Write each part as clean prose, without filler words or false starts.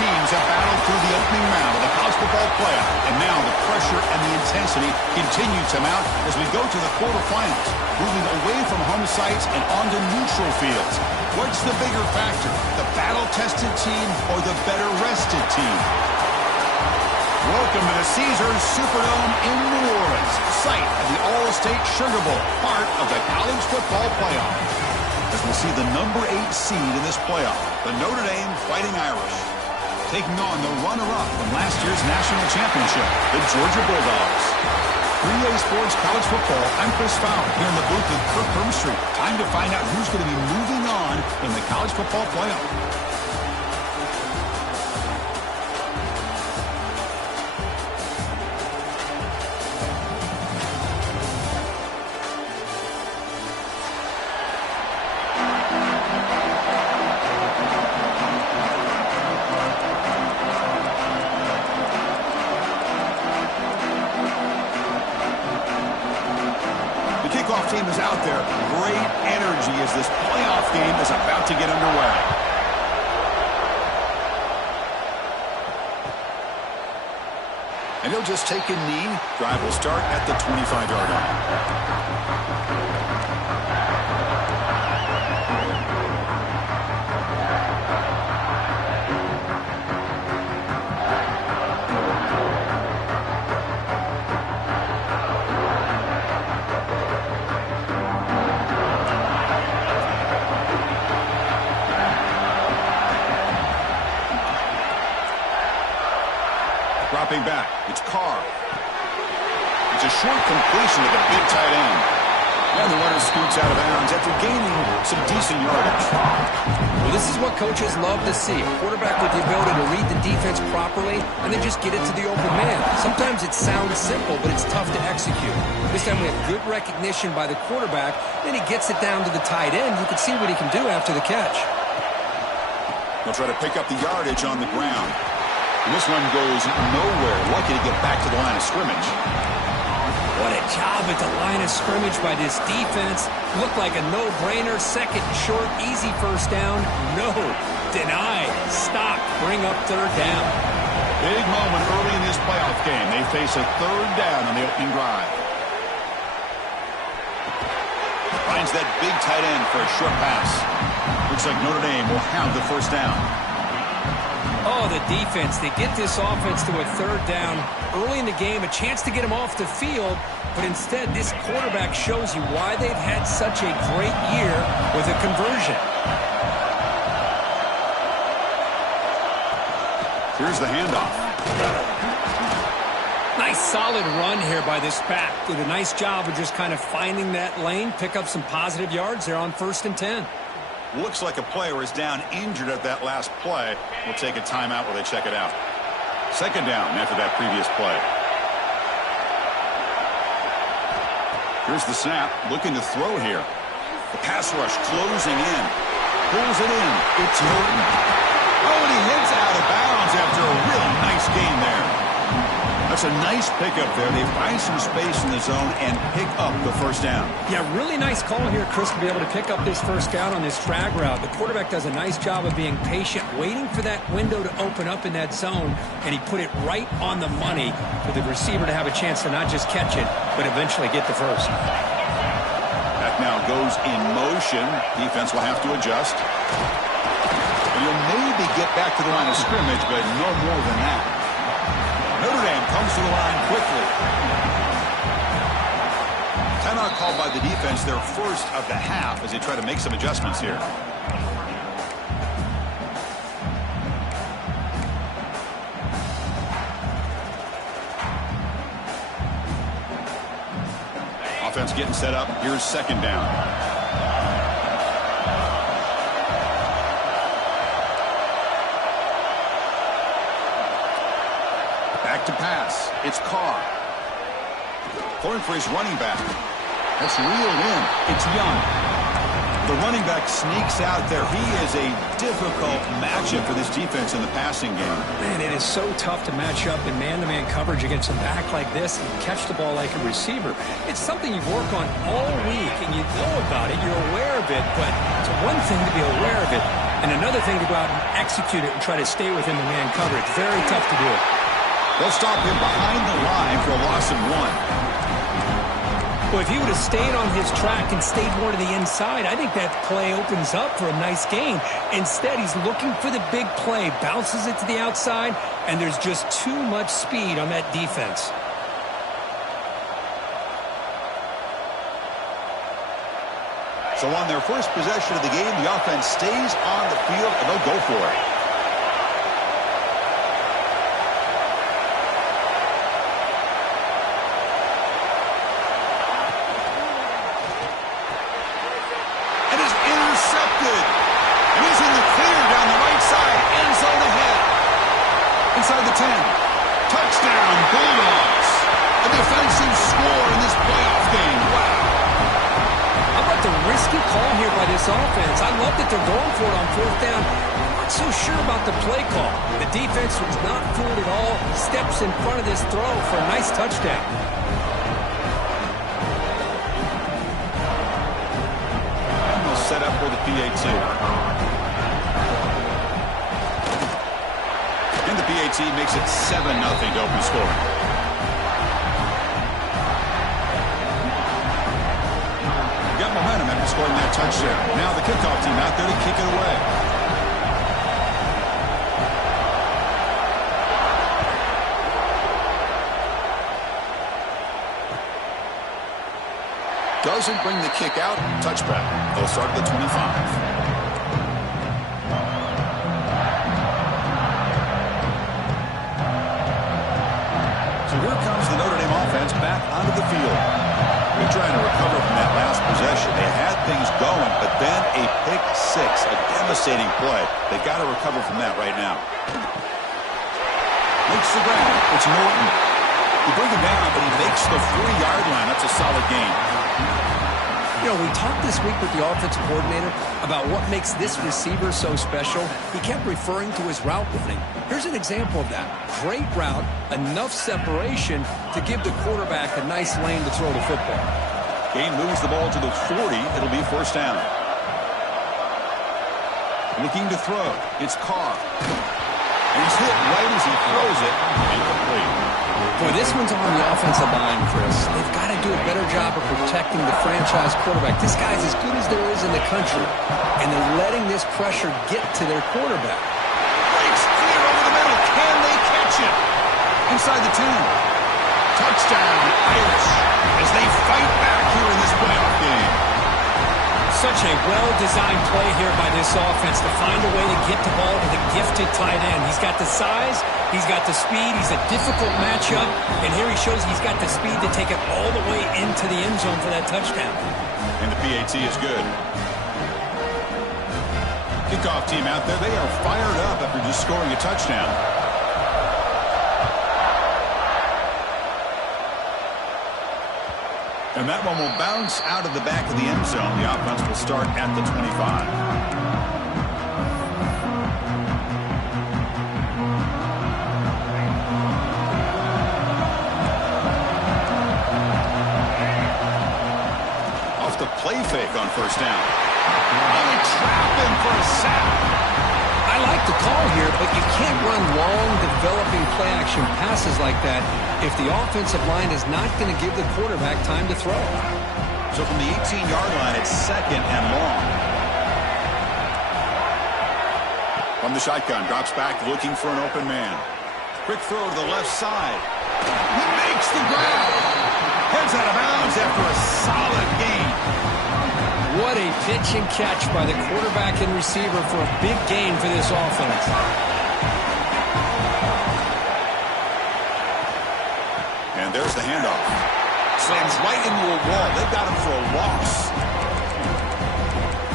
teams have battled through the opening round of the college football playoff, and now the pressure and the intensity continue to mount as we go to the quarterfinals, moving away from home sites and onto neutral fields. What's the bigger factor, the battle-tested team or the better-rested team? Welcome to the Caesars Superdome in New Orleans, site of the All-State Sugar Bowl, part of the college football playoff. As we'll see the number 8 seed in this playoff, the Notre Dame Fighting Irish, taking on the runner-up from last year's national championship, the Georgia Bulldogs. 3A Sports College Football, I'm Chris Fowler, here in the booth with Kirk Hermstreet. Time to find out who's going to be moving on in the college football playoff. Team is out there. Great energy as this playoff game is about to get underway. And he'll just take a knee. Drive will start at the 25-yard line. Dropping back, it's Carr. It's a short completion to the big tight end. And the runner scoots out of bounds after gaining some decent yardage. Well, this is what coaches love to see. A quarterback with the ability to read the defense properly and then just get it to the open man. Sometimes it sounds simple, but it's tough to execute. This time we have good recognition by the quarterback. Then he gets it down to the tight end. You can see what he can do after the catch. He'll try to pick up the yardage on the ground. And this one goes nowhere. Lucky to get back to the line of scrimmage. What a job at the line of scrimmage by this defense. Looked like a no-brainer. Second and short, easy first down. No. Denied. Stop. Bring up third down. Big moment early in this playoff game. They face a third down on the opening drive. Finds that big tight end for a short pass. Looks like Notre Dame will have the first down. Oh, the defense. They get this offense to a third down early in the game, a chance to get them off the field, but instead this quarterback shows you why they've had such a great year with a conversion. Here's the handoff. Nice solid run here by this back. Did a nice job of just kind of finding that lane, pick up some positive yards there on 1st and 10. Looks like a player is down injured at that last play. We'll take a timeout while they check it out. Second down after that previous play. Here's the snap. Looking to throw here. The pass rush closing in. Pulls it in. It's Norton. Oh, and he hits out of bounds after a really nice gain there. That's a nice pickup there. They find some space in the zone and pick up the first down. Yeah, really nice call here, Chris, to be able to pick up this first down on this drag route. The quarterback does a nice job of being patient, waiting for that window to open up in that zone, and he put it right on the money for the receiver to have a chance to not just catch it, but eventually get the first. That now goes in motion. Defense will have to adjust. You'll maybe get back to the line of scrimmage, but no more than that. Notre Dame comes to the line quickly. Timeout called by the defense, their first of the half, as they try to make some adjustments here. Offense getting set up. Here's second down. Back to pass. It's Carr. Going for his running back. That's reeled in. It's Young. The running back sneaks out there. He is a difficult matchup for this defense in the passing game. Man, it is so tough to match up in man-to-man coverage against a back like this and catch the ball like a receiver. It's something you work on all week, and you know about it. You're aware of it, but it's one thing to be aware of it. And another thing to go out and execute it and try to stay within the man coverage. Very tough to do. They'll stop him behind the line for a loss of 1. Well, if he would have stayed on his track and stayed more to the inside, I think that play opens up for a nice gain. Instead, he's looking for the big play, bounces it to the outside, and there's just too much speed on that defense. So on their first possession of the game, the offense stays on the field, and they'll go for it. Inside the 10. Touchdown, Bulldogs. A defensive score in this playoff game. Wow. How about the risky call here by this offense? I love that they're going for it on 4th down. I'm not so sure about the play call. The defense was not fooled at all. Steps in front of this throw for a nice touchdown. And they'll set up for the PAT. And the PAT makes it 7-0 to open scoring. Got momentum after scoring that touchdown. Now the kickoff team out there to kick it away. Doesn't bring the kick out. Touchback. They'll start at the 25. Here comes the Notre Dame offense back onto the field. They're trying to recover from that last possession. They had things going, but then a pick six, a devastating play. They got to recover from that right now. Makes the grab. It's Norton. They bring him down, but he makes the 3-yard line. That's a solid gain. You know, we talked this week with the offensive coordinator about what makes this receiver so special. He kept referring to his route running. Here's an example of that. Great route, enough separation to give the quarterback a nice lane to throw the football. Gain moves the ball to the 40. It'll be 1st down. Looking to throw. It's Carr. And he's hit right as he throws it. Incomplete. Boy, this one's on the offensive line, Chris. They've got to do a better job of protecting the franchise quarterback. This guy's as good as there is in the country, and they're letting this pressure get to their quarterback. Breaks clear over the middle. Can they catch it? Inside the 10. Touchdown, Irish, as they fight back here in this playoff game. Such a well-designed play here by this offense to find a way to get the ball to the gifted tight end. He's got the size, he's got the speed, he's a difficult matchup, and here he shows he's got the speed to take it all the way into the end zone for that touchdown. And the PAT is good. Kickoff team out there, they are fired up after just scoring a touchdown. And that one will bounce out of the back of the end zone. The offense will start at the 25. Off the play fake on 1st down. Oh, they trap him for a sack. I like the call here, but you can't run long, developing play-action passes like that if the offensive line is not going to give the quarterback time to throw. So from the 18-yard line, it's 2nd and long. From the shotgun, drops back, looking for an open man. Quick throw to the left side. He makes the grab. Heads out of bounds after a solid gain. What a pitch and catch by the quarterback and receiver for a big gain for this offense. And there's the handoff. Slams right into a wall. They got him for a loss.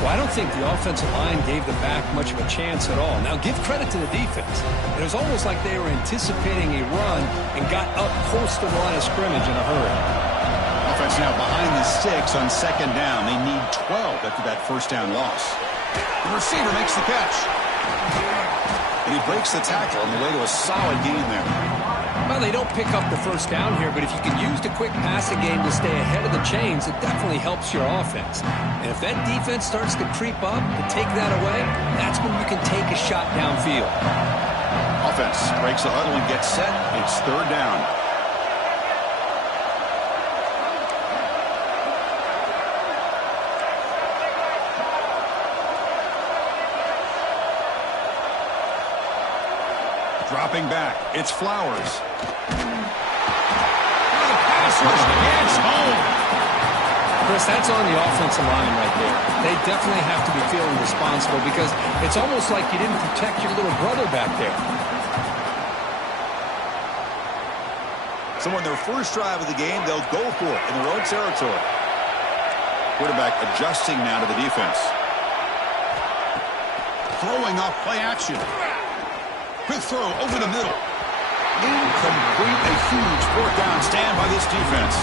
Well, I don't think the offensive line gave the back much of a chance at all. Now, give credit to the defense. It was almost like they were anticipating a run and got up close to the line of scrimmage in a hurry. Offense now behind the sticks on 2nd down. They need 12 after that 1st down loss. The receiver makes the catch. And he breaks the tackle on the way to a solid gain there. Well, they don't pick up the first down here, but if you can use the quick passing game to stay ahead of the chains, it definitely helps your offense. And if that defense starts to creep up to take that away, that's when you can take a shot downfield. Offense breaks the huddle and gets set. It's third down. Dropping back, it's Flowers. The pass rush gets home. Chris, that's on the offensive line right there. They definitely have to be feeling responsible because it's almost like you didn't protect your little brother back there. So on their first drive of the game, they'll go for it in their own territory. Quarterback adjusting now to the defense. Throwing off play action. Quick throw over the middle. Incomplete. A huge fourth down stand by this defense.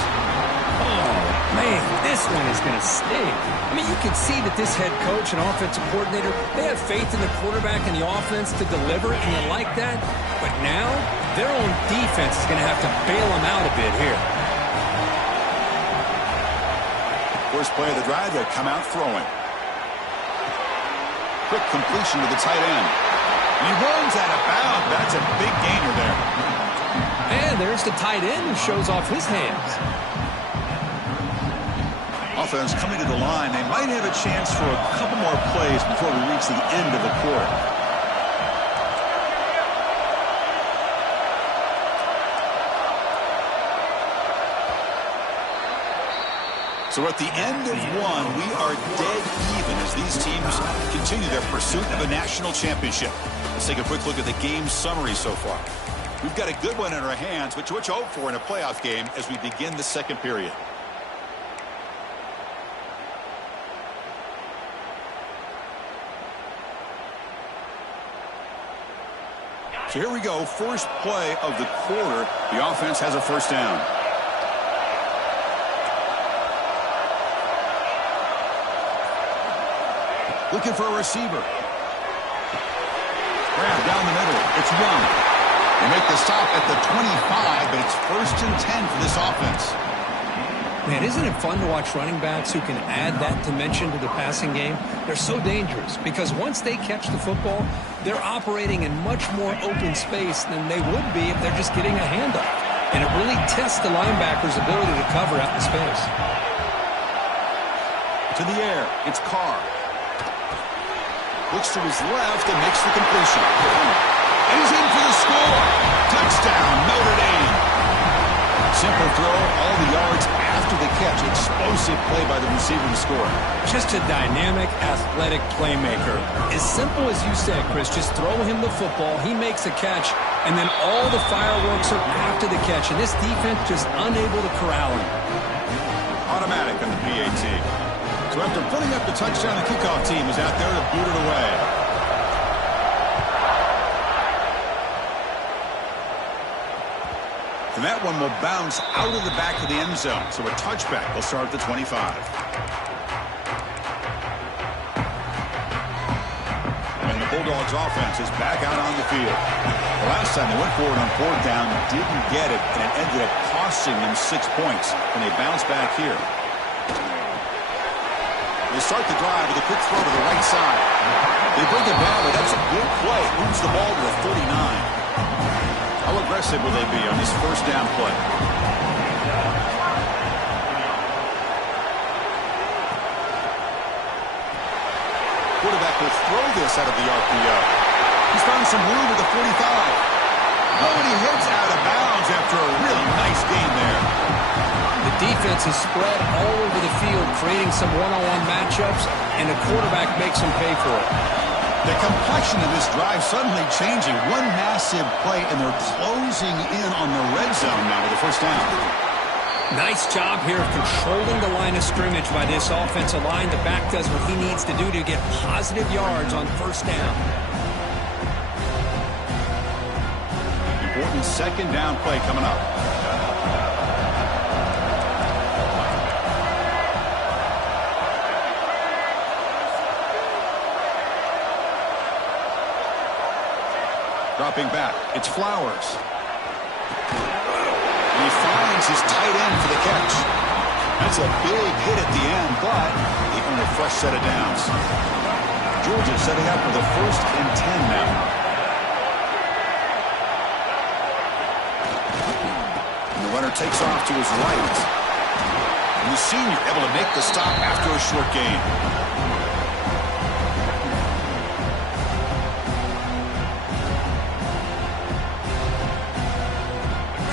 Oh, man, this one is going to sting. I mean, you can see that this head coach and offensive coordinator, they have faith in the quarterback and the offense to deliver, and you like that. But now, their own defense is going to have to bail them out a bit here. First play of the drive, they come out throwing. Quick completion to the tight end. He runs out of bounds. That's a big gainer there. And there's the tight end who shows off his hands. Offense coming to the line. They might have a chance for a couple more plays before we reach the end of the quarter. So at the end of one, we are dead even as these teams continue their pursuit of a national championship. Let's take a quick look at the game summary so far. We've got a good one in our hands, which what you hope for in a playoff game as we begin the second period. So here we go, first play of the quarter. The offense has a first down. Looking for a receiver. Grab down the middle. It's Young. They make the stop at the 25, but it's 1st and 10 for this offense. Man, isn't it fun to watch running backs who can add that dimension to the passing game? They're so dangerous because once they catch the football, they're operating in much more open space than they would be if they're just getting a handoff. And it really tests the linebacker's ability to cover out in space. To the air, it's Carr. Looks to his left and makes the completion. And he's in for the score. Touchdown, Notre Dame. Simple throw, all the yards after the catch. Explosive play by the receiver to score. Just a dynamic, athletic playmaker. As simple as you said, Chris, just throw him the football, he makes a catch, and then all the fireworks are after the catch. And this defense just unable to corral him. Automatic on the PAT. So after putting up the touchdown, the kickoff team is out there to boot it away. And that one will bounce out of the back of the end zone. So a touchback will start at the 25. And the Bulldogs offense is back out on the field. The last time they went forward on fourth down, didn't get it, and it ended up costing them 6 points when they bounced back here. They start the drive with a quick throw to the right side. They bring it down, but that's a good play. Moves the ball to the 39. How aggressive will they be on this first down play? Quarterback will throw this out of the RPO. He's found some room at the 45. Oh, and he hits out of bounds after a really nice gain there. The defense is spread all over the field, creating some one-on-one matchups, and the quarterback makes them pay for it. The complexion of this drive suddenly changing. One massive play, and they're closing in on the red zone now with the first down. Nice job here of controlling the line of scrimmage by this offensive line. The back does what he needs to do to get positive yards on first down. Important second down play coming up. Dropping back, it's Flowers. finds his tight end for the catch. That's a big hit at the end, but they earn a fresh set of downs. Georgia setting up with a 1st and 10 now. And the runner takes off to his right. And the senior able to make the stop after a short gain.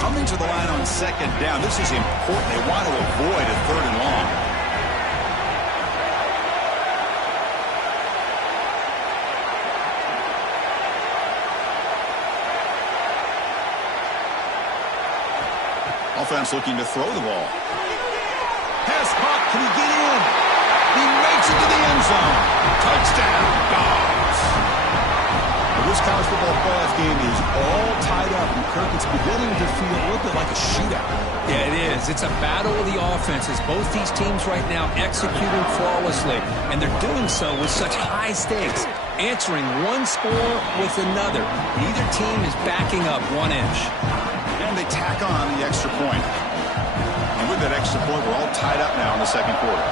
Coming to the line on 2nd down. This is important. They want to avoid a 3rd and long. Offense looking to throw the ball. Pass caught. Can he get in? He makes it to the end zone. Touchdown, Dogs. This college football playoff game is all tied up, and Kirk, it's beginning to feel a little bit like a shootout. Yeah, it is. It's a battle of the offenses. Both these teams right now executing flawlessly, and they're doing so with such high stakes, answering one score with another. Neither team is backing up 1 inch. And they tack on the extra point. And with that extra point, we're all tied up now in the 2nd quarter.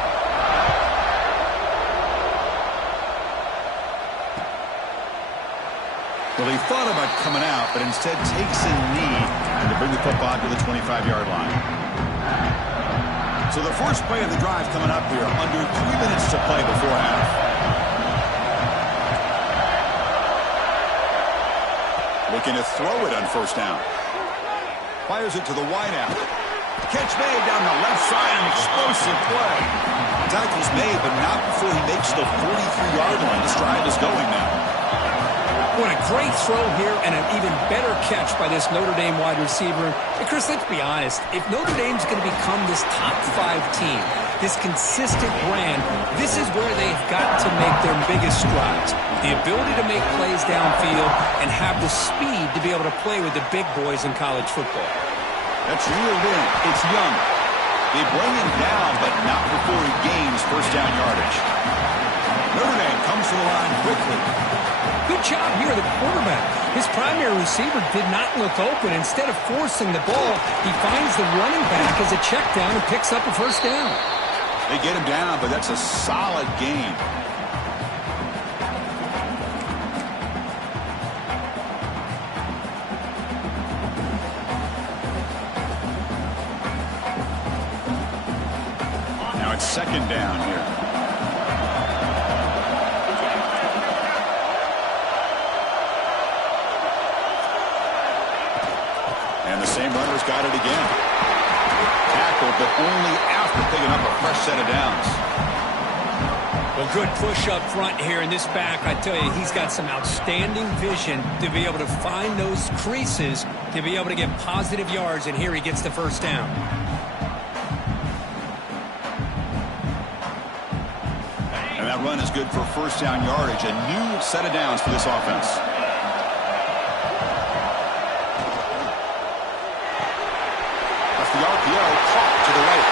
Well, he thought about coming out, but instead takes a knee and to bring the football to the 25-yard line. So the first play of the drive coming up here, under 3 minutes to play before half. Looking to throw it on 1st down. Fires it to the wideout. Catch made down the left side, an explosive play. Tackle's made, but not before he makes the 43-yard line. This drive is going now. What a great throw here, and an even better catch by this Notre Dame wide receiver. And Chris, let's be honest. If Notre Dame's going to become this top 5 team, this consistent brand, this is where they've got to make their biggest strides. The ability to make plays downfield and have the speed to be able to play with the big boys in college football. That's reeled in. It's Young. They bring him down, but not before he gains 1st down yardage. Notre Dame comes to the line quickly. Good job here, the quarterback. His primary receiver did not look open. Instead of forcing the ball, he finds the running back as a check down and picks up a 1st down. They get him down, but that's a solid gain. Now it's 2nd down here. And the same runner's got it again. Tackled, but only after picking up a fresh set of downs. Well, good push up front here in this back. I tell you, he's got some outstanding vision to be able to find those creases, to be able to get positive yards, and here he gets the 1st down. And that run is good for 1st down yardage, a new set of downs for this offense. The RPO caught to the right.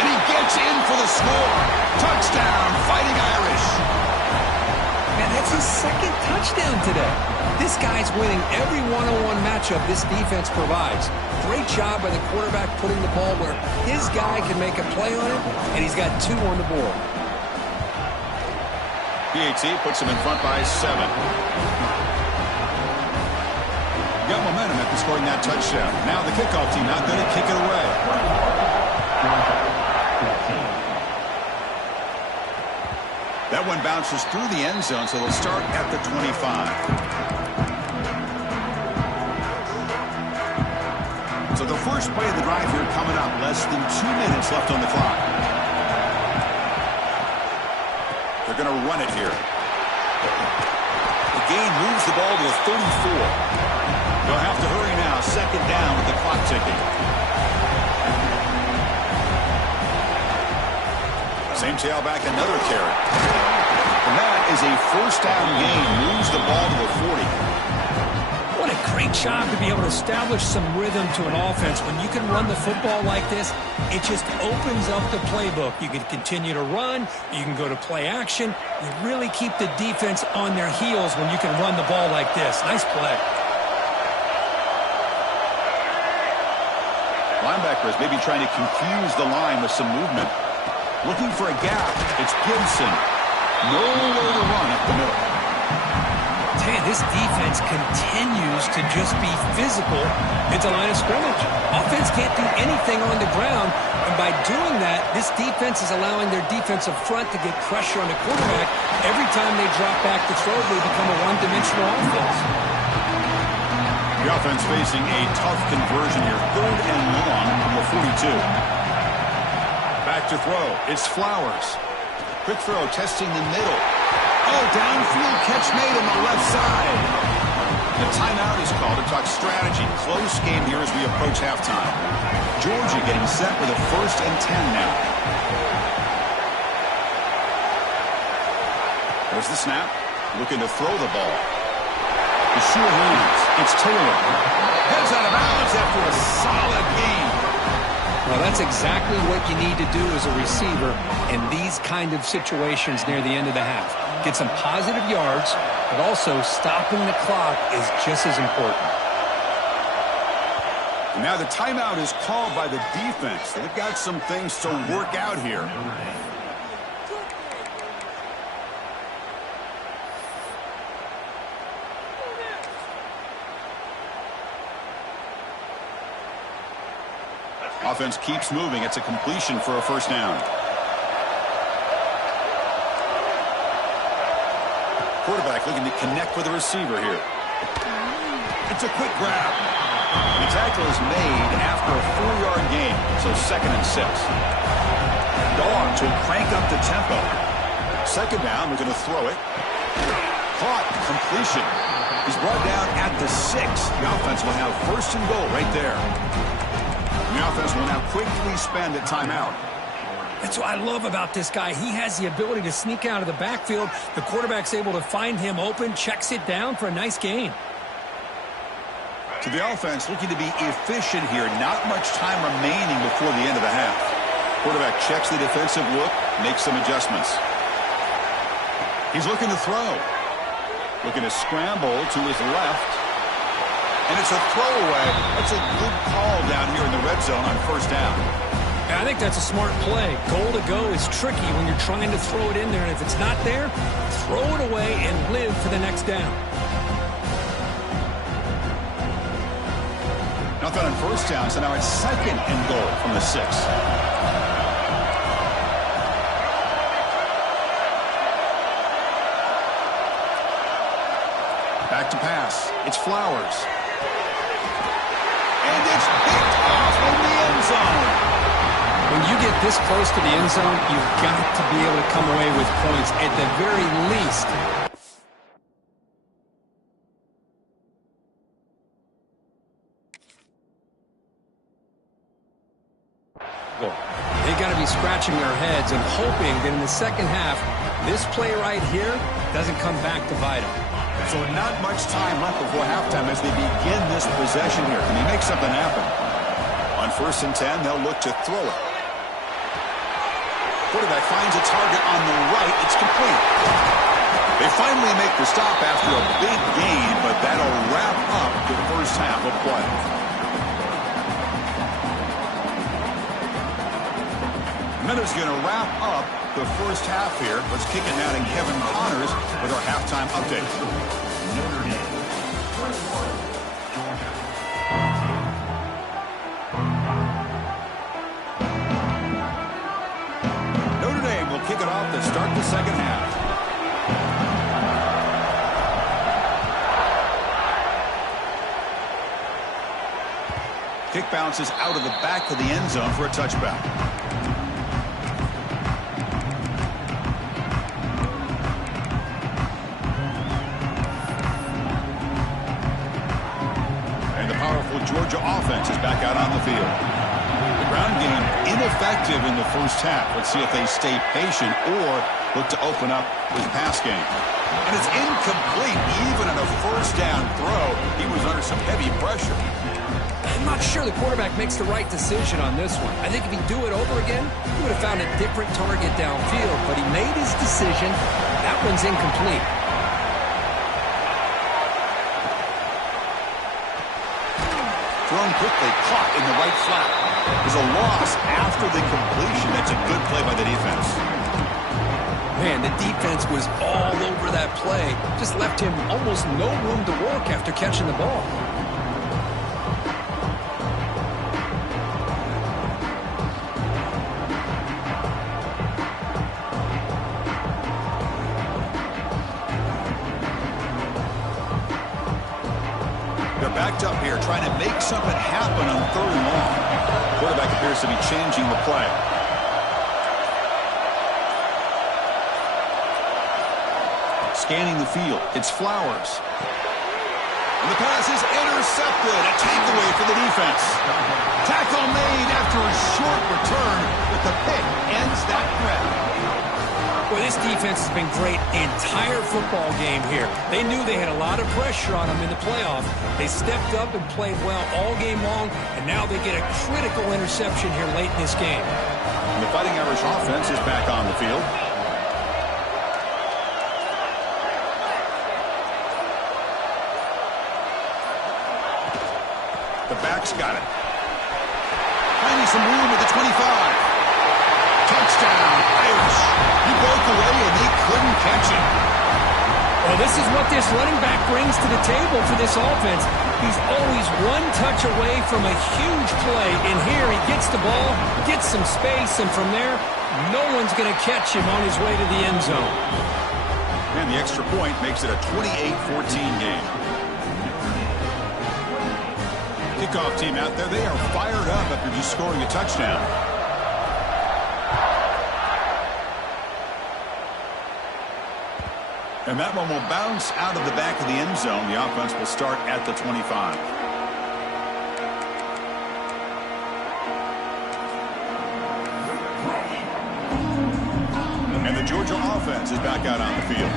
And he gets in for the score. Touchdown, Fighting Irish. Man, that's his 2nd touchdown today. This guy's winning every one-on-one matchup this defense provides. Great job by the quarterback putting the ball where his guy can make a play on it, and he's got 2 on the board. PAT puts him in front by 7. Got momentum after scoring that touchdown. Now the kickoff team not going to kick it away. That one bounces through the end zone, so they'll start at the 25. So the first play of the drive here coming up. Less than 2 minutes left on the clock. They're going to run it here. The gain moves the ball to the 34. They'll have to hurry now. 2nd down with the clock ticking. Same tailback, another carry. And that is a 1st down gain. Moves the ball to the 40. What a great job to be able to establish some rhythm to an offense. When you can run the football like this, it just opens up the playbook. You can continue to run. You can go to play action. You really keep the defense on their heels when you can run the ball like this. Nice play. Linebacker is maybe trying to confuse the line with some movement. Looking for a gap. It's Gibson. Nowhere to run up the middle. Man, this defense continues to just be physical at the line of scrimmage. Offense can't do anything on the ground, and by doing that, this defense is allowing their defensive front to get pressure on the quarterback. Every time they drop back to throw, they become a one-dimensional offense. The offense facing a tough conversion here. 3rd and long from the 42. Back to throw. It's Flowers. Quick throw, testing the middle. Oh, downfield catch made on the left side. The timeout is called to talk strategy. Close game here as we approach halftime. Georgia getting set with a 1st and 10 now. There's the snap. Looking to throw the ball. The sure hands. It's Taylor. Heads out of bounds after a solid game. Well, that's exactly what you need to do as a receiver in these kind of situations near the end of the half. Get some positive yards, but also stopping the clock is just as important. And now the timeout is called by the defense. They've got some things to work out here. Offense keeps moving. It's a completion for a 1st down. Quarterback looking to connect with the receiver here. It's a quick grab. The tackle is made after a 4-yard gain, so 2nd and 6. Dog to crank up the tempo. 2nd down, we're going to throw it. Caught, completion. He's brought down at the 6. The offense will have 1st and goal right there. The offense will now quickly spend a timeout. That's what I love about this guy. He has the ability to sneak out of the backfield. The quarterback's able to find him open, checks it down for a nice gain. So the offense looking to be efficient here. Not much time remaining before the end of the half. Quarterback checks the defensive look, makes some adjustments. He's looking to throw. Looking to scramble to his left. And it's a throwaway. That's a good call down here in the red zone on 1st down. I think that's a smart play. Goal to go is tricky when you're trying to throw it in there, and if it's not there, throw it away and live for the next down. Nothing on 1st down, so now it's 2nd and goal from the 6. Back to pass. It's Flowers. And it's picked off in the end zone. When you get this close to the end zone, you've got to be able to come away with points at the very least. They got to be scratching their heads and hoping that in the 2nd half, this play right here doesn't come back to bite them. So not much time left before halftime as they begin this possession here. Can he make something happen? On 1st and 10, they'll look to throw it. Quarterback finds a target on the right. It's complete. They finally make the stop after a big gain, but that'll wrap up the 1st half of play. And that is going to wrap up the 1st half here. Let's kick it now to Kevin Connors with our halftime update. Notre Dame will kick it off to start the 2nd half. Kick bounces out of the back of the end zone for a touchback. Georgia offense is back out on the field. The ground game ineffective in the 1st half. Let's see if they stay patient or look to open up his pass game. And it's incomplete even on a 1st down throw. He was under some heavy pressure. I'm not sure the quarterback makes the right decision on this one. I think if he'd do it over again, he would have found a different target downfield, but he made his decision. That one's incomplete. Thrown quickly, caught in the right flat. There's a loss after the completion. That's a good play by the defense. Man, the defense was all over that play. Just left him almost no room to work after catching the ball. They're backed up here, trying to make something happen on 3rd and long. Quarterback appears to be changing the play. Scanning the field, it's Flowers. And the pass is intercepted. A takeaway for the defense. Tackle made after a short return, but the pick ends that threat. Well, this defense has been great the entire football game here. They knew they had a lot of pressure on them in the playoff. They stepped up and played well all game long, and now they get a critical interception here late in this game. And the Fighting Irish offense is back on the field. The back's got it. Finding some room at the 25. Touchdown, Irish. He broke away and they couldn't catch him. Well, this is what this running back brings to the table for this offense. He's always one touch away from a huge play. And here he gets the ball, gets some space, and from there, no one's going to catch him on his way to the end zone. And the extra point makes it a 28-14 game. Kickoff team out there, they are fired up after just scoring a touchdown. And that one will bounce out of the back of the end zone. The offense will start at the 25. And the Georgia offense is back out on the field.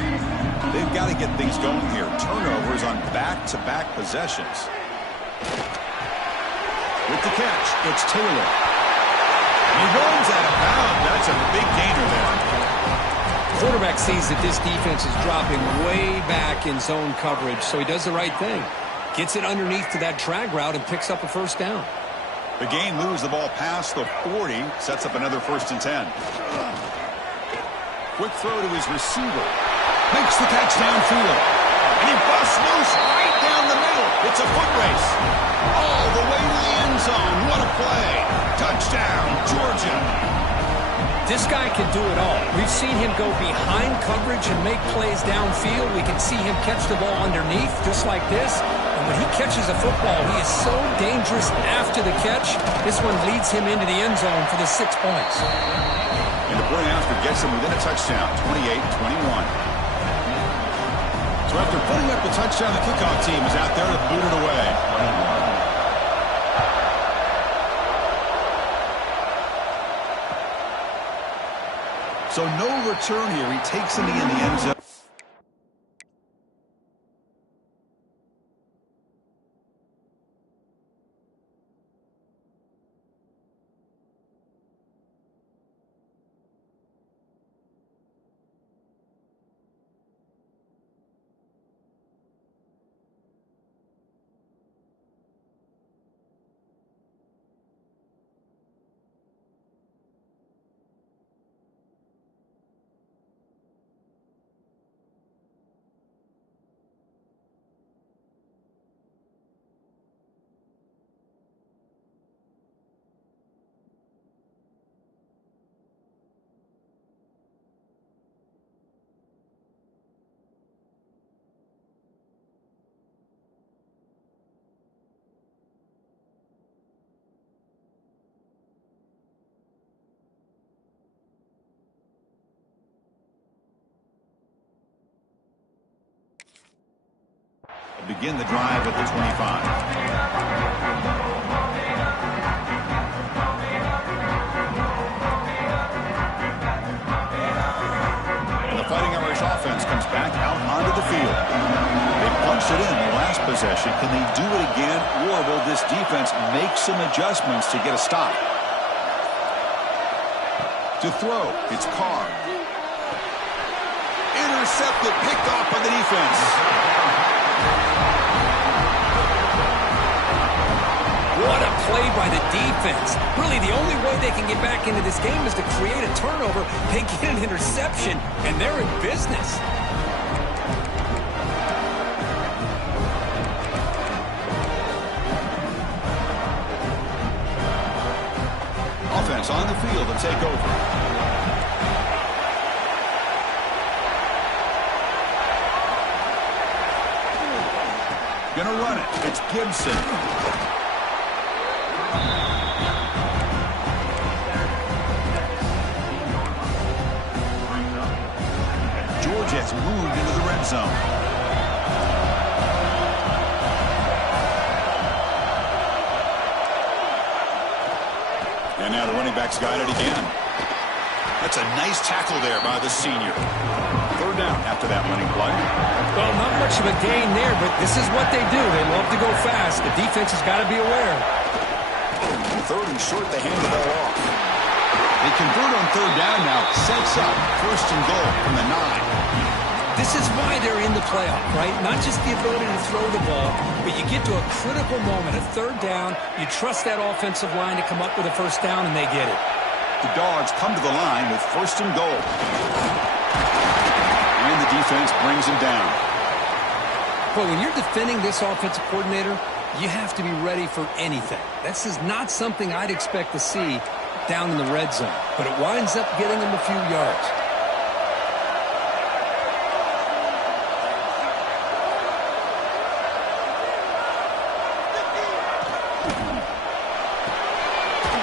They've got to get things going here. Turnovers on back-to-back possessions. With the catch, it's Taylor. He runs out of bounds. That's a big gainer there. Quarterback sees that this defense is dropping way back in zone coverage, so he does the right thing. Gets it underneath to that drag route and picks up a first down. The gain moves the ball past the 40, sets up another 1st and 10. Quick throw to his receiver. Makes the catch downfield. And he busts loose right down the middle. It's a foot race. All the way to the end zone. What a play. Touchdown, Georgia. This guy can do it all. We've seen him go behind coverage and make plays downfield. We can see him catch the ball underneath just like this. And when he catches a football, he is so dangerous after the catch. This one leads him into the end zone for the 6 points. And the point after gets him within a touchdown, 28-21. So after putting up the touchdown, the kickoff team is out there to boot it away. So no return here. He takes it in the end zone. Begin the drive at the 25. And the Fighting Irish offense comes back out onto the field. They punched it in the last possession. Can they do it again, or will this defense make some adjustments to get a stop? To throw, it's Carr. Intercepted, picked off by the defense. What a play by the defense. Really, the only way they can get back into this game is to create a turnover. They get an interception, and they're in business. Offense on the field to take over. Gonna run it. It's Gibson. Georgia's moved into the red zone. And now the running back's got it again. That's a nice tackle there by the senior. Third down after that running play. Well, not much of a gain there, but this is what they do. They love to go fast. The defense has got to be aware. Third and short, they hand the ball off. They convert on third down now. Sets up first and goal from the 9. This is why they're in the playoff, right? Not just the ability to throw the ball, but you get to a critical moment, a third down. You trust that offensive line to come up with a first down, and they get it. The Dogs come to the line with first and goal. And the defense brings him down. But when you're defending this offensive coordinator, you have to be ready for anything. This is not something I'd expect to see down in the red zone, but it winds up getting him a few yards.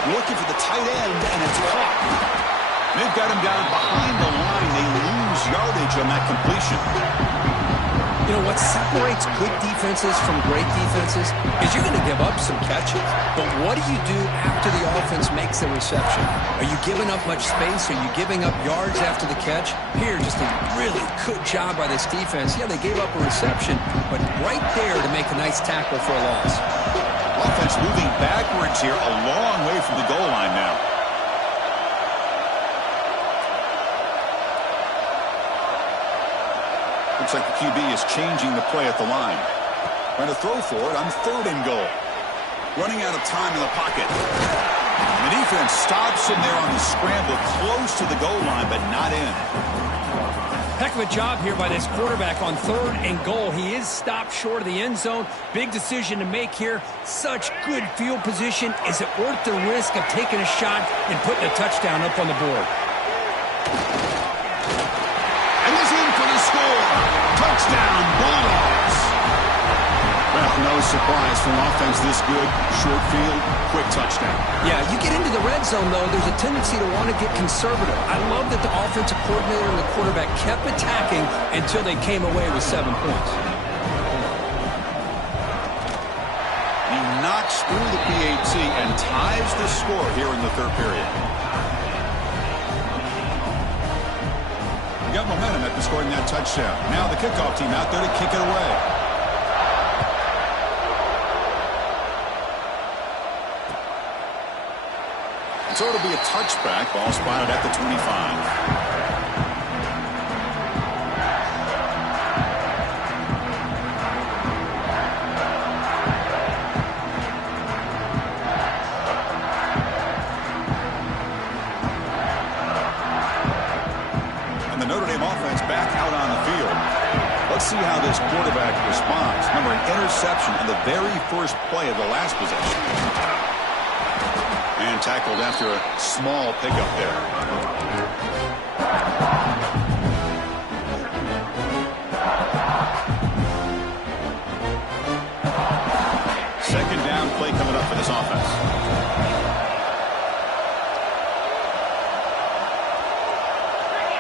Looking for the tight end, and it's caught. They've got him down behind the line. They lose yardage on that completion. You know, what separates good defenses from great defenses is you're going to give up some catches. But what do you do after the offense makes the reception? Are you giving up much space? Are you giving up yards after the catch? Here, just a really good job by this defense. Yeah, they gave up a reception, but right there to make a nice tackle for a loss. Offense moving backwards here, a long way from the goal line now. Looks like the QB is changing the play at the line. Trying to throw for it on third and goal. Running out of time in the pocket. The defense stops him there on the scramble, close to the goal line, but not in. Heck of a job here by this quarterback on third and goal. He is stopped short of the end zone. Big decision to make here. Such good field position. Is it worth the risk of taking a shot and putting a touchdown up on the board? And he's in for the score. Touchdown, Bulldogs. Well, no surprise from offense this good. Short field, quick touchdown. Yeah, you get into the red zone, though, there's a tendency to want to get conservative. I love that the offensive coordinator and the quarterback kept attacking until they came away with 7 points. He knocks through the PAT and ties the score here in the third period. We got momentum after scoring that touchdown. Now the kickoff team out there to kick it away. So it'll be a touchback. Ball spotted at the 25. And the Notre Dame offense back out on the field. Let's see how this quarterback responds. Remember, an interception on the very first play of the last possession. And tackled after a small pickup there. Second down play coming up for this offense.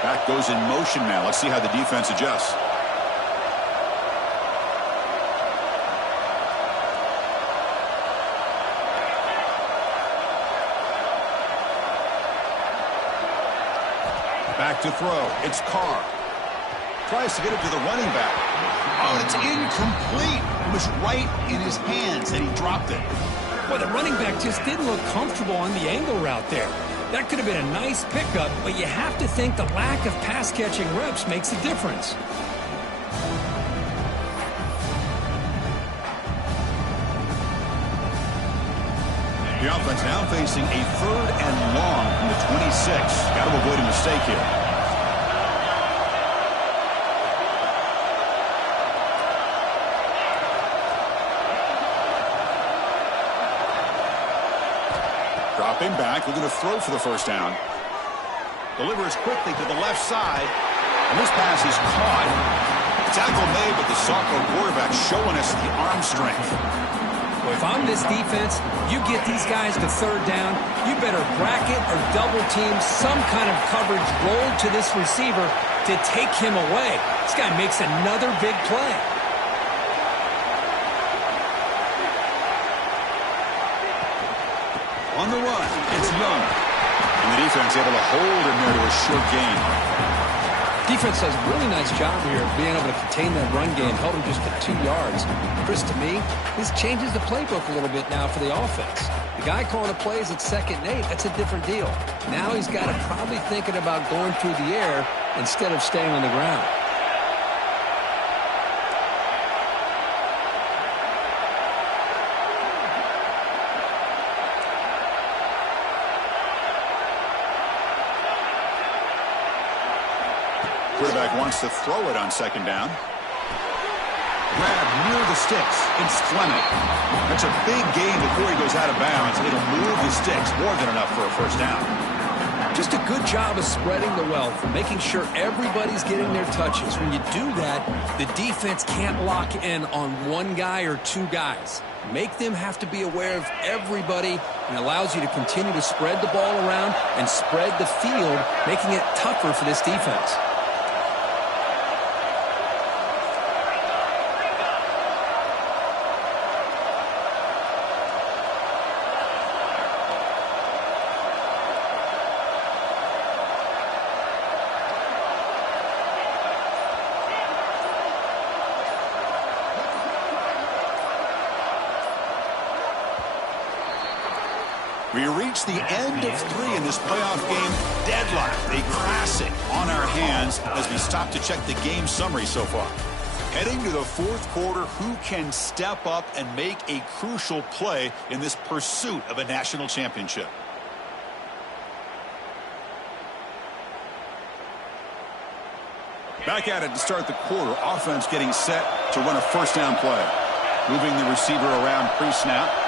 Back goes in motion now. Let's see how the defense adjusts. Back to throw. It's Carr. Tries to get it to the running back. Oh, it's incomplete. It was right in his hands, and he dropped it. Well, the running back just didn't look comfortable on the angle route there. That could have been a nice pickup, but you have to think the lack of pass-catching reps makes a difference. The offense now facing a 3rd and long from the 26. Got to avoid a mistake here. Dropping back, looking to throw for the first down. Delivers quickly to the left side, and this pass is caught. Tackle made, but the sophomore quarterback showing us the arm strength. Well, if I'm this defense, you get these guys to 3rd down, you better bracket or double team some kind of coverage roll to this receiver to take him away. This guy makes another big play. On the run, it's Young. And the defense able to hold him there to a short gain. Defense does a really nice job here of being able to contain that run game, held him just to 2 yards. Chris, to me, this changes the playbook a little bit now for the offense. The guy calling the plays at 2nd and 8, that's a different deal. Now he's got to probably thinking about going through the air instead of staying on the ground. Quarterback wants to throw it on 2nd down. Grab near the sticks. It's Fleming. That's a big gain before he goes out of bounds. It'll move the sticks, more than enough for a first down. Just a good job of spreading the wealth and making sure everybody's getting their touches. When you do that, the defense can't lock in on one guy or 2 guys. Make them have to be aware of everybody, and allows you to continue to spread the ball around and spread the field, making it tougher for this defense. We reach the end of 3 in this playoff game. Deadlocked, a classic on our hands as we stop to check the game summary so far. Heading to the 4th quarter, who can step up and make a crucial play in this pursuit of a national championship? Back at it to start the quarter. Offense getting set to run a first down play. Moving the receiver around pre-snap.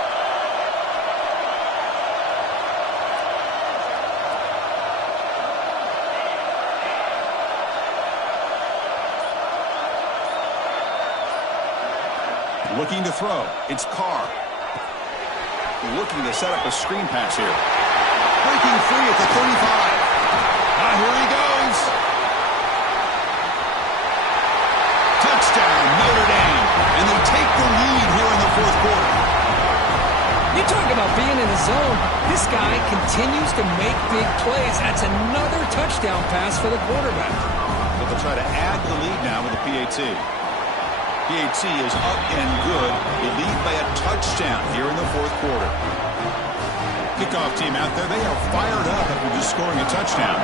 Looking to throw. It's Carr. Looking to set up a screen pass here. Breaking free at the 35. Now here he goes. Touchdown, Notre Dame. And they take the lead here in the 4th quarter. You talk about being in the zone. This guy continues to make big plays. That's another touchdown pass for the quarterback. But they'll try to add to the lead now with the PAT. PAT is up and good. They lead by a touchdown here in the 4th quarter. Kickoff team out there. They are fired up after just scoring a touchdown.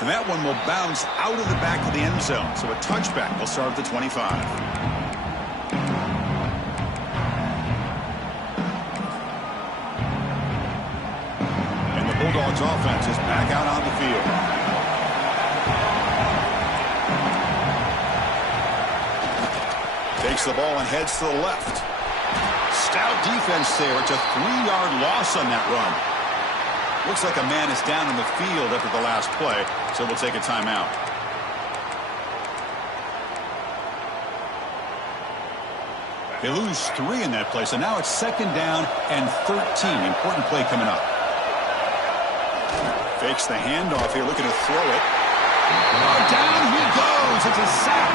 And that one will bounce out of the back of the end zone. So a touchback will start at the 25. Bulldogs offense is back out on the field. Takes the ball and heads to the left. Stout defense there. It's a 3-yard loss on that run. Looks like a man is down in the field after the last play, so we'll take a timeout. They lose 3 in that play, so now it's 2nd down and 13. Important play coming up. Fakes the handoff here, looking to throw it. Oh, down he goes. It's a sack.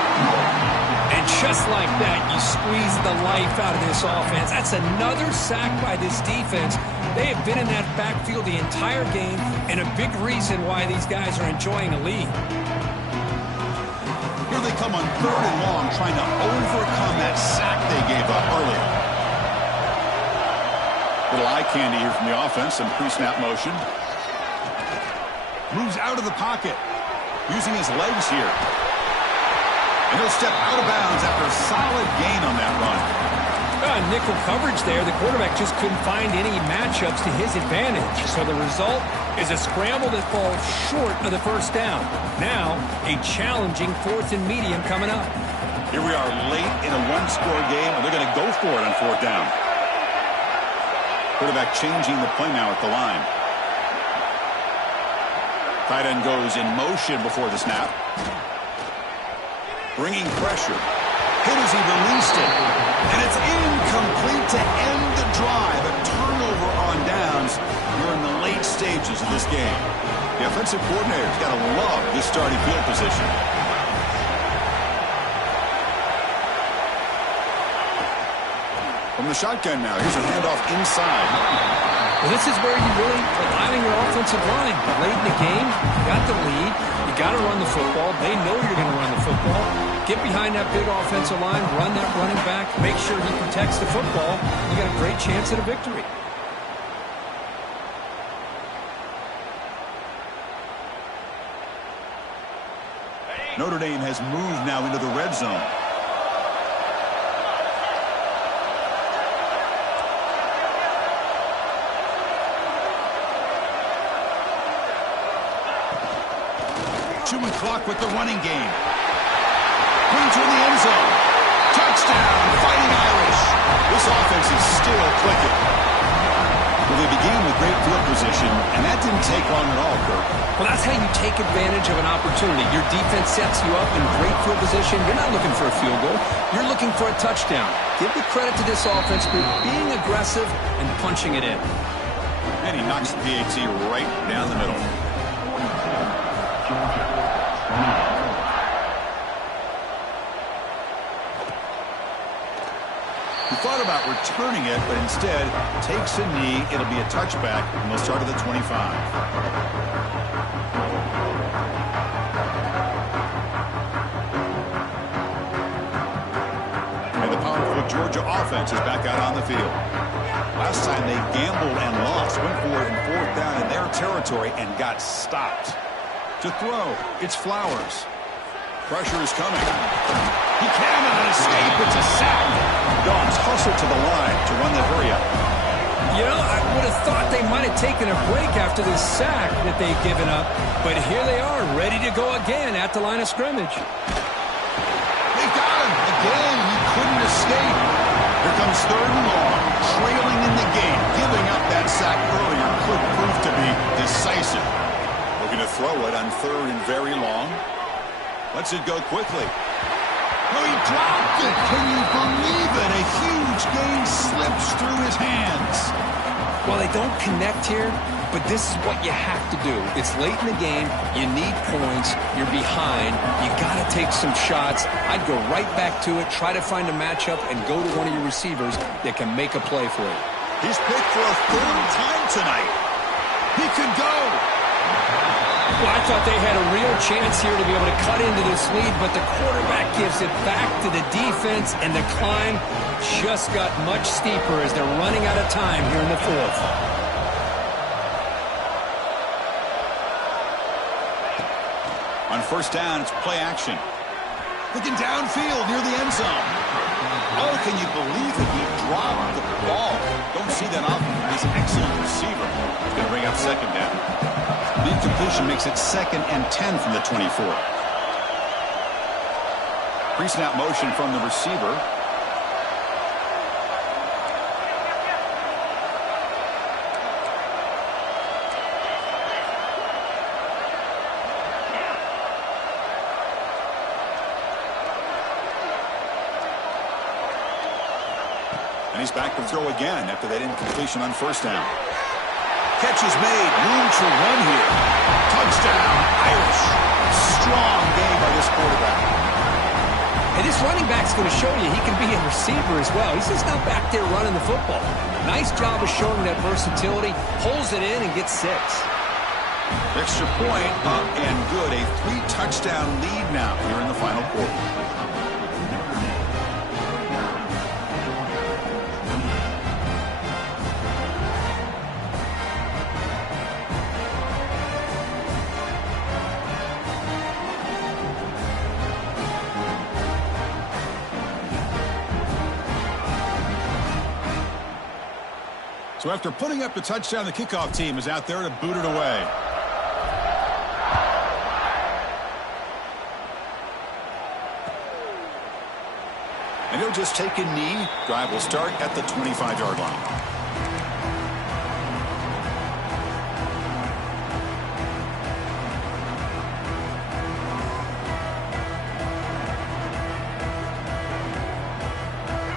And just like that, you squeeze the life out of this offense. That's another sack by this defense. They have been in that backfield the entire game, and a big reason why these guys are enjoying a lead. Here they come on 3rd and long, trying to overcome that sack they gave up earlier. Little eye candy here from the offense, some pre-snap motion. Moves out of the pocket, using his legs here. And he'll step out of bounds after a solid gain on that run. Nickel coverage there. The quarterback just couldn't find any matchups to his advantage. So the result is a scramble that falls short of the first down. Now, a challenging 4th and medium coming up. Here we are late in a one-score game, and they're going to go for it on 4th down. Quarterback changing the play now at the line. Tight end goes in motion before the snap. Bringing pressure. Hit as he released it. And it's incomplete to end the drive. A turnover on downs here in the late stages of this game. The offensive coordinator's got to love this starting field position. From the shotgun now, here's a handoff inside. Well, this is where you really rely on your offensive line. Late in the game, you got the lead. You got to run the football. They know you're going to run the football. Get behind that big offensive line, run that running back, make sure he protects the football. You got a great chance at a victory. Notre Dame has moved now into the red zone. Chewing clock with the running game. Brings her in the end zone. Touchdown, Fighting Irish. This offense is still clicking. Well, they began with great field position, and that didn't take long at all, Kirk. Well, that's how you take advantage of an opportunity. Your defense sets you up in great field position. You're not looking for a field goal. You're looking for a touchdown. Give the credit to this offense for being aggressive and punching it in. And he knocks the PAT right down the middle. He thought about returning it, but instead takes a knee. It'll be a touchback, and they'll start at the 25. And the powerful Georgia offense is back out on the field. Last time they gambled and lost, went for it in 4th down in their territory and got stopped. To throw, it's Flowers. Pressure is coming. He cannot escape. It's a sack. Dogs hustle to the line to run the hurry up. You know, I would have thought they might have taken a break after this sack that they've given up. But here they are, ready to go again at the line of scrimmage. They got him. Again, he couldn't escape. Here comes 3rd and long. Trailing in the game. Giving up that sack earlier could prove to be decisive. Looking to throw it on 3rd and very long. Lets it go quickly. Oh, he dropped it. Can you believe it? A huge gain slips through his hands. Well, they don't connect here, but this is what you have to do. It's late in the game. You need points. You're behind. You got to take some shots. I'd go right back to it, try to find a matchup, and go to one of your receivers that can make a play for you. He's picked for a 3rd time tonight. He could go. Well, I thought they had a real chance here to be able to cut into this lead, but the quarterback gives it back to the defense, and the climb just got much steeper as they're running out of time here in the 4th. On 1st down, it's play action. Looking downfield near the end zone. Oh, can you believe it? He dropped the ball. Don't see that often from this excellent receiver. He's going to bring up 2nd down. The incompletion makes it 2nd and 10 from the 24. Pre-snap motion from the receiver. And he's back to throw again after that incompletion on 1st down. Catch is made. Room to run here. Touchdown, Irish. Strong game by this quarterback. And this running back's going to show you he can be a receiver as well. He's just not back there running the football. Nice job of showing that versatility. Pulls it in and gets 6. Extra point up and good. A 3-touchdown lead now here in the final quarter. So after putting up the touchdown, the kickoff team is out there to boot it away. And he'll just take a knee. Drive will start at the 25-yard line.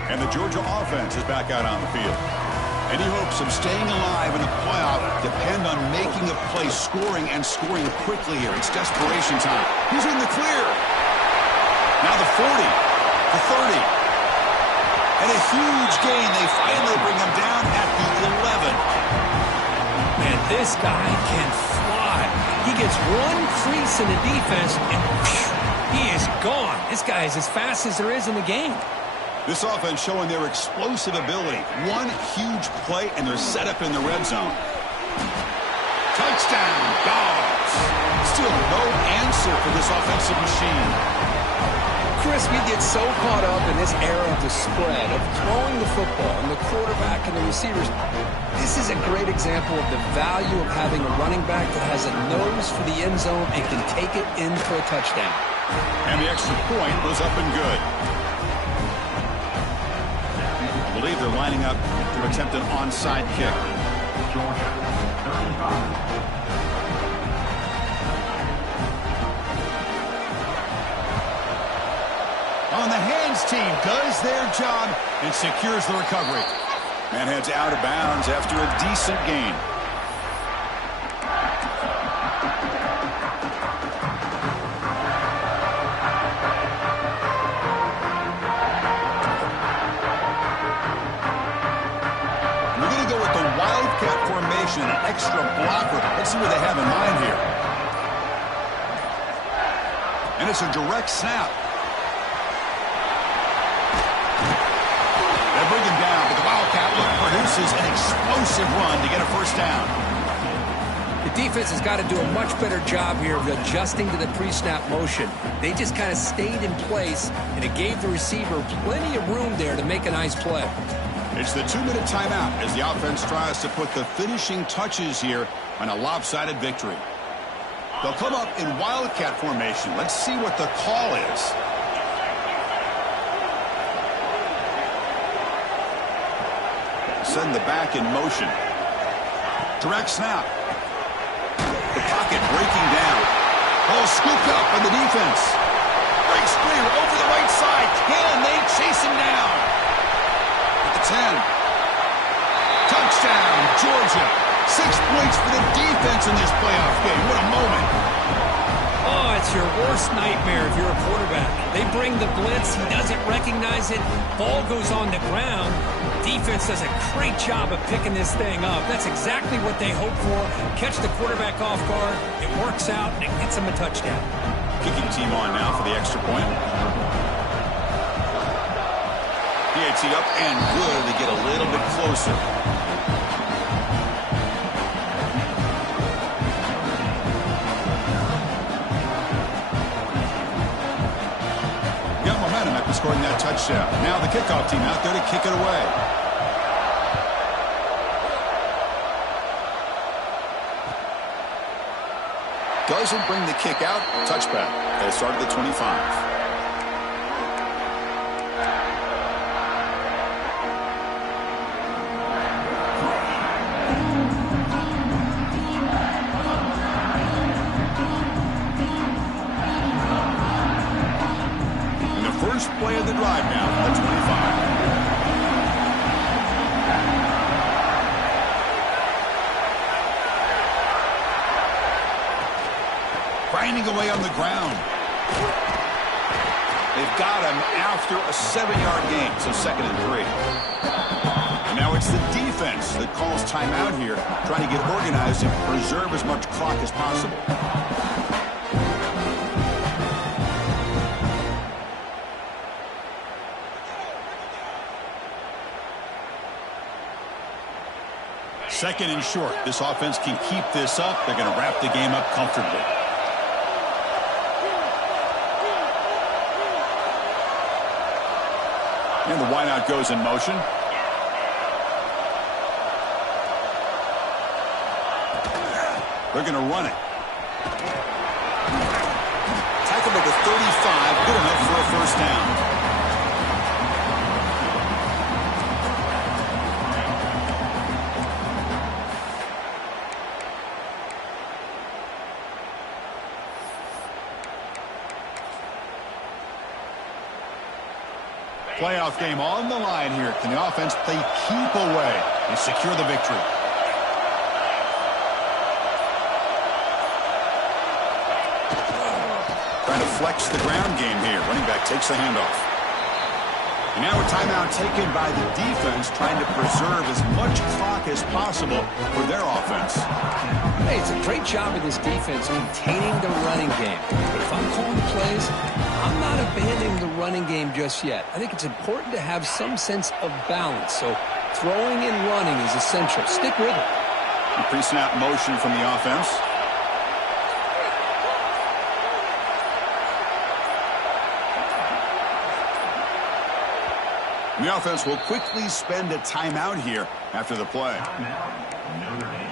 And the Georgia offense is back out on the field. Any hopes of staying alive in the playoff depend on making a play, scoring, and scoring quickly here. It's desperation time. He's in the clear. Now the 40, the 30. And a huge gain. They finally bring him down at the 11. Man, this guy can fly. He gets one crease in the defense, and he is gone. This guy is as fast as there is in the game. This offense showing their explosive ability. One huge play, and they're set up in the red zone. Touchdown, Dogs. Still no answer for this offensive machine. Chris, we get so caught up in this era of the spread, of throwing the football, and the quarterback and the receivers. This is a great example of the value of having a running back that has a nose for the end zone and can take it in for a touchdown. And the extra point was up and good. I believe they're lining up to attempt an onside kick. Georgia, 35. On the hands team does their job and secures the recovery. Man heads out of bounds after a decent gain. We're going to go with the wildcat formation, an extra blocker. Let's see what they have in mind here. And it's a direct snap. Bring him down, but the Wildcat look produces an explosive run to get a first down. The defense has got to do a much better job here of adjusting to the pre-snap motion. They just kind of stayed in place, and it gave the receiver plenty of room there to make a nice play. It's the 2-minute timeout as the offense tries to put the finishing touches here on a lopsided victory. They'll come up in Wildcat formation. Let's see what the call is. Send the back in motion. Direct snap. The pocket breaking down. Ball scooped up on the defense. Breaks clear over the right side. Can they chase him down? At the 10. Touchdown, Georgia. 6 points for the defense in this playoff game. What a moment. Oh, it's your worst nightmare if you're a quarterback. They bring the blitz. He doesn't recognize it. Ball goes on the ground. Defense does a great job of picking this thing up. That's exactly what they hope for. Catch the quarterback off guard. It works out, and it gets him a touchdown. Kicking team on now for the extra point. PAT up and good to get a little bit closer. Got momentum after scoring that touchdown. Now the kickoff team out there to kick it away. Doesn't bring the kick out. Touchback. They'll start at the 25. And the first play of the drive now from the 25. Grinding away on the ground. They've got him after a 7-yard gain, so 2nd and 3. And now it's the defense that calls timeout here, trying to get organized and preserve as much clock as possible. Second and short. This offense can keep this up. They're going to wrap the game up comfortably. And the wideout goes in motion. They're going to run it. Tackle number 35, good enough for a first down. Playoff game on the line here. Can the offense play keep away and secure the victory? Trying to flex the ground game here. Running back takes the handoff. And now a timeout taken by the defense, trying to preserve as much clock as possible for their offense. Hey, it's a great job of this defense maintaining the running game. But if I'm calling the plays, I'm not abandoning the running game just yet. I think it's important to have some sense of balance. So throwing and running is essential. Stick with it. Pre-snap motion from the offense. The offense will quickly spend a timeout here after the play. Notre Dame.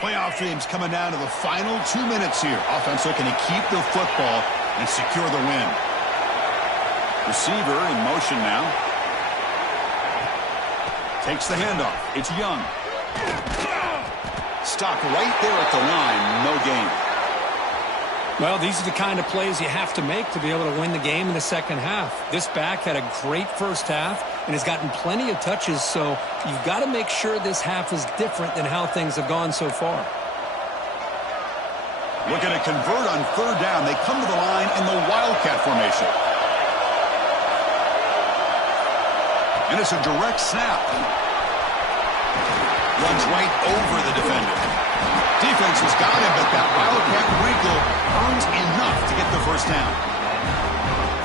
Playoff games coming down to the final 2 minutes here. Offense looking to keep the football and secure the win. Receiver in motion now. Takes the handoff. It's Young. Stopped right there at the line. No gain. Well, these are the kind of plays you have to make to be able to win the game in the second half. This back had a great first half and has gotten plenty of touches, so you've got to make sure this half is different than how things have gone so far. Looking to convert on third down. They come to the line in the Wildcat formation. And it's a direct snap. Runs right over the defender. Defense has got him, but that Wildcat wrinkle earns enough to get the first down.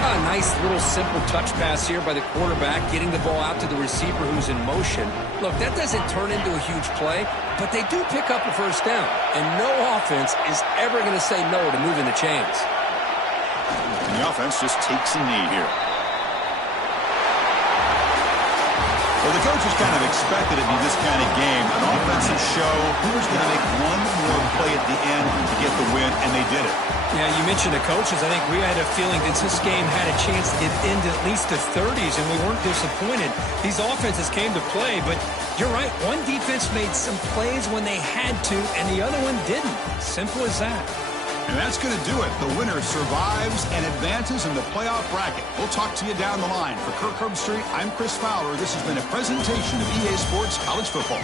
A nice little simple touch pass here by the quarterback, getting the ball out to the receiver who's in motion. Look, that doesn't turn into a huge play, but they do pick up a first down. And no offense is ever going to say no to moving the chains. And the offense just takes a knee here. Well, the coaches kind of expected it to be this kind of game. An offensive show. Who was going to make one more play at the end to get the win, and they did it. Yeah, you mentioned the coaches. I think we had a feeling that this game had a chance to get into at least the 30s, and we weren't disappointed. These offenses came to play, but you're right. One defense made some plays when they had to, and the other one didn't. Simple as that. And that's going to do it. The winner survives and advances in the playoff bracket. We'll talk to you down the line. For Kirk Herbstreit, I'm Chris Fowler. This has been a presentation of EA Sports College Football.